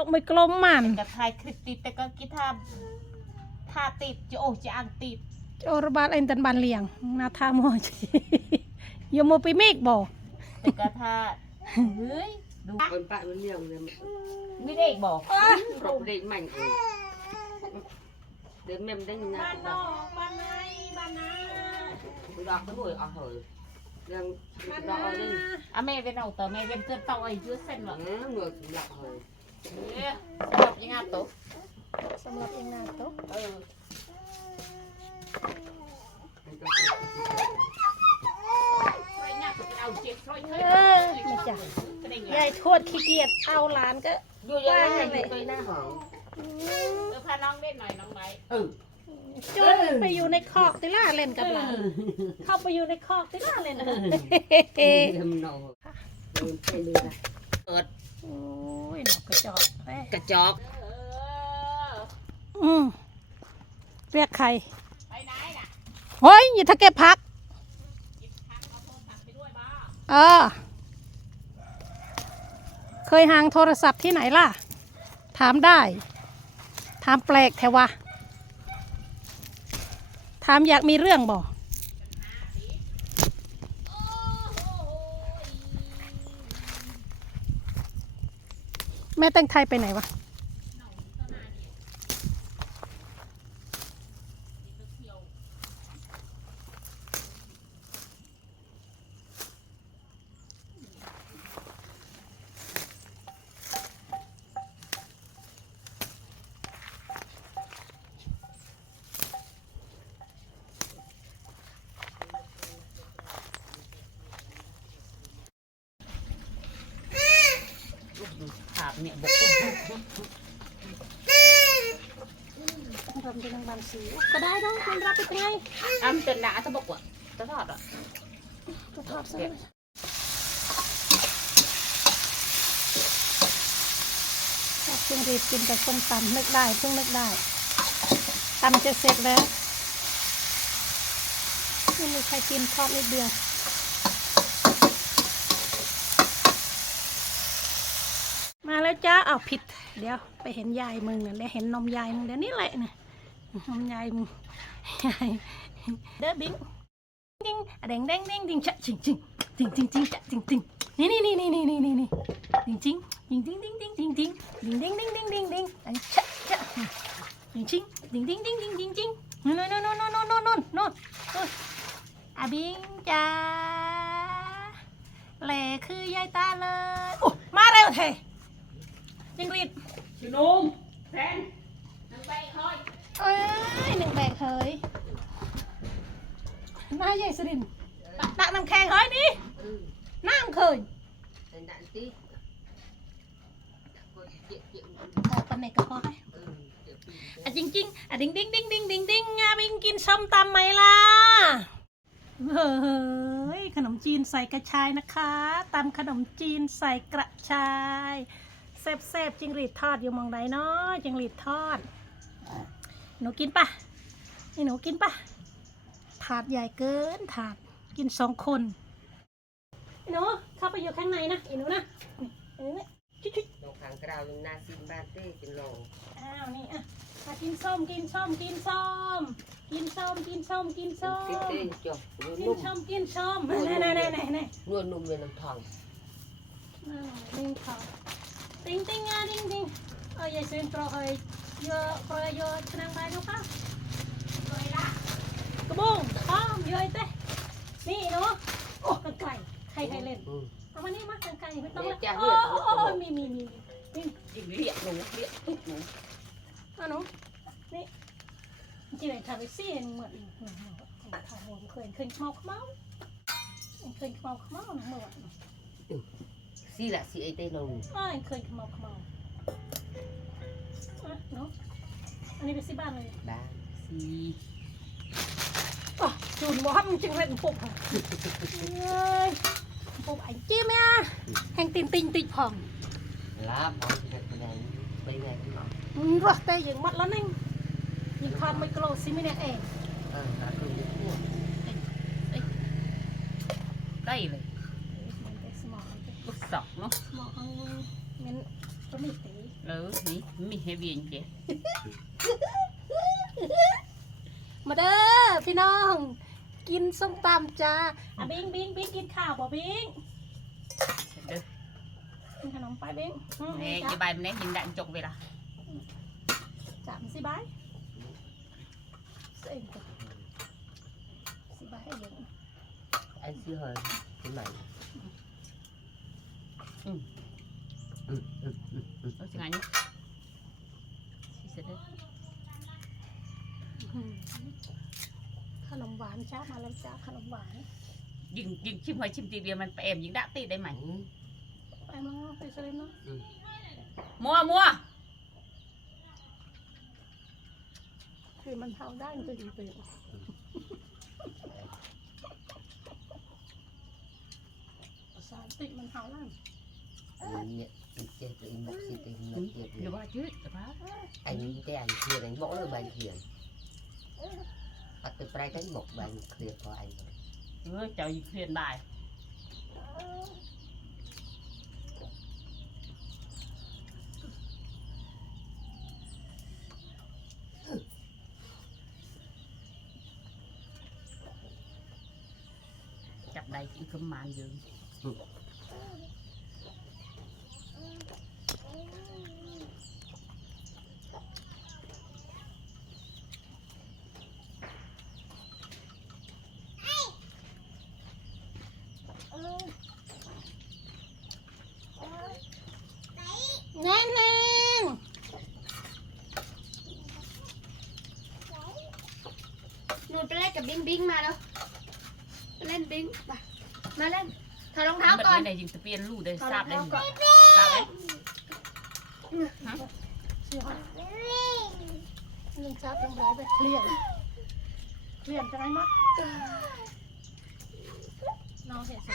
លោកមួយកលមម៉ានកថាយគ្រិតទីតែក៏គេថាថាទីចោចាងទីចូលរបាល់អីមិនបានលៀามอថាមកយកមកពីមីកបងតែក៏าเฮ้ยดูคนปะมันเลี้ยงเยไม่ได้บอกปรบเด็กใหม่เดินเมมได้ยังไงบ้านนอกบ้านในบ้านนาดอกก็บุย่อเอาเหยยังดอกอาดิอะแม่เป็นเอาต่อแม่เป็นเตือนเต่ไอ้ยื้อเส้นหรอเหงือกหลับเหย สำหรับยังไงโต๊ะสำหรับเองนาตุ๊กเออช่วยเนี่ยเอาเจ็บช่วยเอเฮ้ยอไม่จ้ะก็ได้ไงยายทวดขี้เกียจเอาหลานก็อยู่ยังไงอยู่ตัวหน้าหองเออพาน้องเล่นหน่อยน้องไบเออจุนไปอยู่ในคอกติล่าเล่นกับหลานเข้าไปอยู่ในคอกติล่าเล่นกับหลานทำนองเดินไปเลยนะเปิด โอ้ยนกกระจอกแม่กระจอกเอออืมเรียกใครไปไหนน่ะเฮ้ยอย่าถ้าเก็บพักหยิบคันเอาโทรศัพท์ไปด้วยบ้าเออเคยห่างโทรศัพท์ที่ไหนล่ะ ถามได้ ถามแปลกแถวะถามอยากมีเรื่องบ่ แม่แตงไทยไปไหนวะ เนี่ยบอกรำเป็นนางบันสีก็ได้ต้องคุณรับไปไงอ้ำเป็นหนาจะบอกว่าจะทอดอะก็ทอดซะเลยเพิ่งรีบกินกับส้มตำนึกได้เพิ่งนึกได้ตำจะเสร็จแล้วไม่มีใครกินทอดนิดเดียว มา แล้วจ้าเอาผิด เดี๋ยวไปเห็นยายมึงเนี่ยเดี๋ยวเห็นนมยายมึงเดี๋ยวนี้แหละนี่ยนมยายมึงยายเด้อบิงดิงแดงแดงแดงดิงชะจริงจริงจริงจริงจริงชะจริงจริงนี่นี่นี่นี่นี่นี่นี่นี่จริงจริงจริงจริงจริงจริงจริงจิงดิงดิงดิงดิงดิงดิงอันชะชะจริงจริงดิงดิงดิงดิงดิงจริงนู่นนู่นนู่นนู่นนู่นนู่นนู่นนู่นนู่นอะบิงจ้าแหล่คือยายตาเลยโอ้มาเร็วเทจิงรีดชิ นุ่มแฟนน้องไปคอยเอ้ยหนึ่งแบกเฮ้ยหน้าใหญ่สดินตักน้ำแข็งเฮ้ยนี่เออน้ำเคยแต่ดันตีเจ็บเจ็บพอปันไหนก็พอให้เออเจ็บอะจริงจริงๆอะดิ้งดิ้งดิ้งดิ้งดิ้งดิ้งอะบิงกินส้มตำไหมล่ะเฮ้ยขนมจีนใส่กระชายนะคะตำขนมจีนใส่กระชาย เซฟเซฟๆจิงหรีดทอดอยู่หมองไหนเนาะจิงหรีดทอด หนูกินปะนี่หนูกินปะถาดใหญ่เกินถาดกินสองคนไอ้หนูเข้าไปอยู่ข้างในนะไอ้หนูนะนี่ไอ้หนูนี่ชุดชุดดอกหางกราวลงนาซินบ้านเต้เป็นรองอ้าวนี่อะมากินส้มกินส้มกินส้มกินส้มกินส้มกินส้มติดเต้นจบกินนุ่มส้มกินส้มแน่แน่แน่แน่แน่นวลนุ่มเป็นน้ำทองติ้งเขาติ้งติ้งอะติ้ง ting ting nga ding ding ay ay sentro ay yo pro yo tenang bae no ka rồi đó kebong bom yo ai te นี่เนาะโอ้กังไก่ใครใครเล่นเอามานี่มากังไก่ไม่ต้องละโอ้โอ้มีมีมีนี่ดิเรียกหนูเรียกตุ๊กหนูอ่ะหนูนี่จีไหนทำไปซี่เหมือนเหมือนทำโหนเคยเคยเมาเมาเคยเมาเมาเหมือน สิละสิไอเต้นงอ้ายเคยเมาเมาอะเนาะอันนี้ไปซี่บ้านเลยบ้านสิอ๋อจูนบอกให้มันจึงเล่นปุกค่ะเอ้ยปุกไอ้จิ้มอะแห่งตินติงติดผ่องลาบเอาไปไหนไปไหนกันเนาะอืมรถแต่ยังมัดแล้วนั่งยังคานไม่โกรธสิไม่เนี่ยเอง เออหาคือทั่วได้เลยมันเป็นสมองลูก สอกเนาะสมองมันตัวนี้ตีลเออนี่มีเฮเวียนเจ๊มาเด้อพี่น้อง กินส้มตำจ้าอะบิงบิงบิงกินข้าวบ่บิงเด้อกินขนมไปบิงอืมนี่จ้ะจะใบมันได้ยินดังจกเวลาจับสิบายเสิจ้ะสิบายให้เยอะ anh xí hơi cái này เอาสิไงนี่สิเสร็จเด้ออืมขนมหวานจ้ามาแล้วจ้าขนมหวาน ยิงยิงชิมหอยชิมตีเดียวมันไปเอ็มยิงดักตีได้ไหม ừ. ไปมาไปสลิมเนาะมัวมัวคือมันเท่าได้มันจะดีไปอยู่สารติมันเท่าได้ Anh nhận chết thì một xí thì ห một chết รือว่าจืดแต่ว่า anh cái anh kia anh bỏ nó bàn thiền bắt cái trái cái một bàn kia của anh เออเจ้ายิงเคลียนได้จับได้จิงคำมานยืน แน่นง หนูไปเล่น กับบิงบิงมาแล้วไปเล่นบิงไปมาเล่นถอดรองเท้าก่อนได้ยิงตะเปียนลูกได้ทราบได้เท้าก่อนทราบไหมเสียลุงจับยังไงไปเคลียร์เคลียร์จะไงมั้งน้องเห็นสิ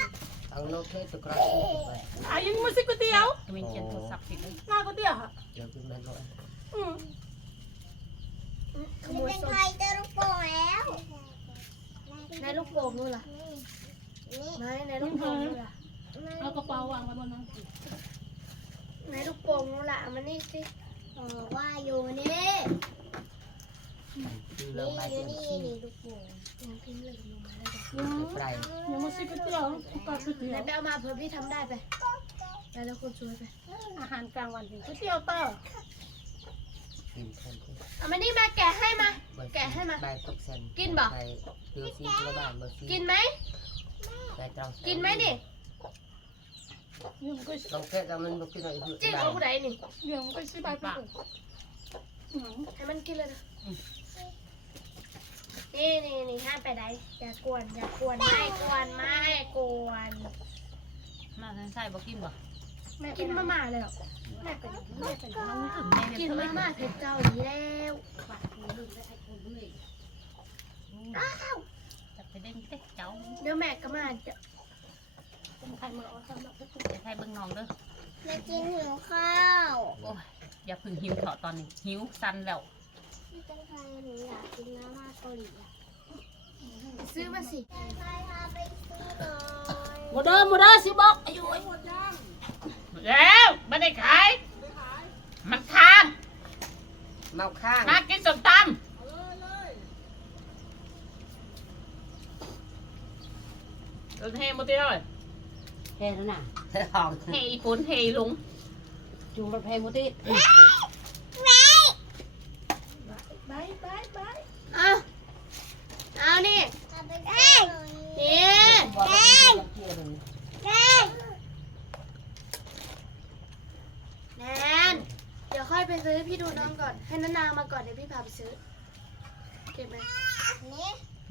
ông nó thế tôi coi vậy อายังมาซื้อก๋วยเตี๋ยวก็มีเขียนโทรศัพท์ผิดเลยหน้าก๋วยเตี๋ยวค่ะ giờ tôi lên rồi อืมขโมยส้มในลูกโป่งนู่นล่ะไหนในลูกโป่งนู่นล่ะเอากระเป๋าวางไว้บนนั้นในลูกโป่งนู่นล่ะเอามานี่สิเออว่าอยู่นี่ tôi lên bài tiền xí ยังทิ้งเลยลงมาแล้วจ้ะ cái trái ยังมาซื้อก๋วยเตี๋ยวก็ก๋วยเตี๋ไหนยวไปเอามาเผื่อพี่ทำได้ไปไปแล้วคนช่วยไปอาหารกลางวันก๋วยเตี๋ยวเตอร์ tìm thêm cái เอามานี่มาแกะให้มา bài Kệ hay mà? bài tục sen Kinh bảo. bài tiêu xí nó bàn mà xí กินไหม bài trong กินไหมนี่ยังก็ trong cái ra mình một cái này จิ้มของผู้ใดนี่ยังก็ซื้อใบปากให้มันกินเลยนะนี่นี่นี่ห้ามไปไหนอย่ากวนอย่ากวนไม่กวนไม่กวนมาทางใส่บอกกินบ่แม่ กินมาม่าเลยเหรอแม่เป็นแม่เป็นน้องถึงแม่กิเนี่ยนเท่าไหมาร่ม่าเผ็ดเกาหลีแล้วอ้าวจะไปเด้งเต๊ะเจ้าเดี๋ยวแม่ก็มาจะเป็นใครมาเอาทำแบบนี้จะให้เบิ่งน้องเด้อแม่กินหิวข้าวอย่าพึ่งหิวเถอะตอนนี้หิวสั่นแล้วพี่เป็นใครหนูอยากกินมาม่าเกาหลีอะซื้อมาสิโมเดอร์โมเดอร์สิบอกอายุ แล้วไม่ได้ขาย มันค้าง mau khang มากินส้มตำเออเฮหมดเลย Hè nó nè, hòn เฮอีปุ่นเฮอีลุง chúng nó phê một tí. บายบายบายเอาเอานี่นี่ Bỏ vào cái kia rồi. แนนเดี๋ยวค่อยไป ซื้อพี่ดูน้องก่อน ให้น้านางมาก่อนเดี๋ยวพี่พาไปซื้อเก็บไหม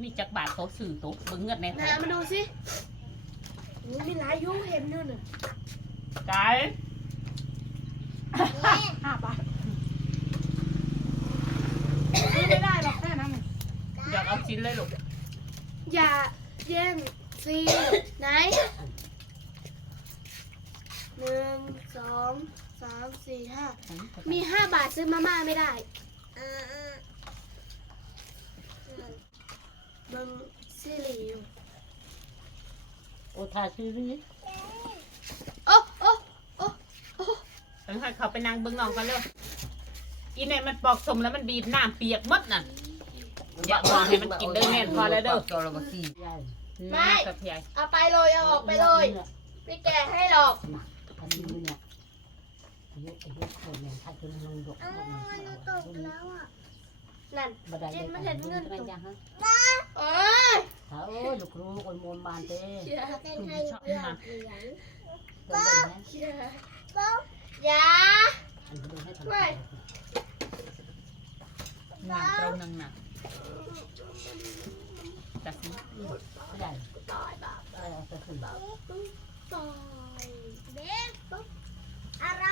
มีจักบาทโตะสื่อโตะเบิ่งเงินในโตนามาดูสิโอ้ยมีหลายยุเห็นนู่นน่ะจ่ายห้าบาทซื้อไม่ได้หรอกแค่นั้นอยากเอาชิ้นเลยลูกอย่าแย่งสิไหนหนึ่งสอง สามสี่ห้ามีห้าบาทซื้อมาม่าไม่ได้เบิ้งซีรีส์อยู่ Ô thà sư đi. โอ้โอ้โอ้โอ้เอมันค่อยเขาไปนั่งเบิ้งน้องกันเร็วอีเนี่ยมันปอกสมแล้วมันบีบน้ำเปียกหมดน่ะอย่าบอกให้มันกินเด้อแม่นพอแล้วเด้อตัวเรามาขี้ยายไม่กับพี่ใหญ่เอาไปเลยเอาออกไปเลยไม่แกะให้หรอกอันนี้ เนี่ยอายุอายุคนเนี่ยถ้าจะลงดอกมันตกแล้วนั่นบันไดยังฮะโอ้ยถ้าโอ้ลูกรู้คนมนบานเต้เชื่อชอบมาเดินไหมเชื่ออย่าอันนี้ให้ทำหนังเราหนังหนักจัดสิไม่ได้ตายแบบเออก็คือแบบตายเบ๊ปุ๊บอะไร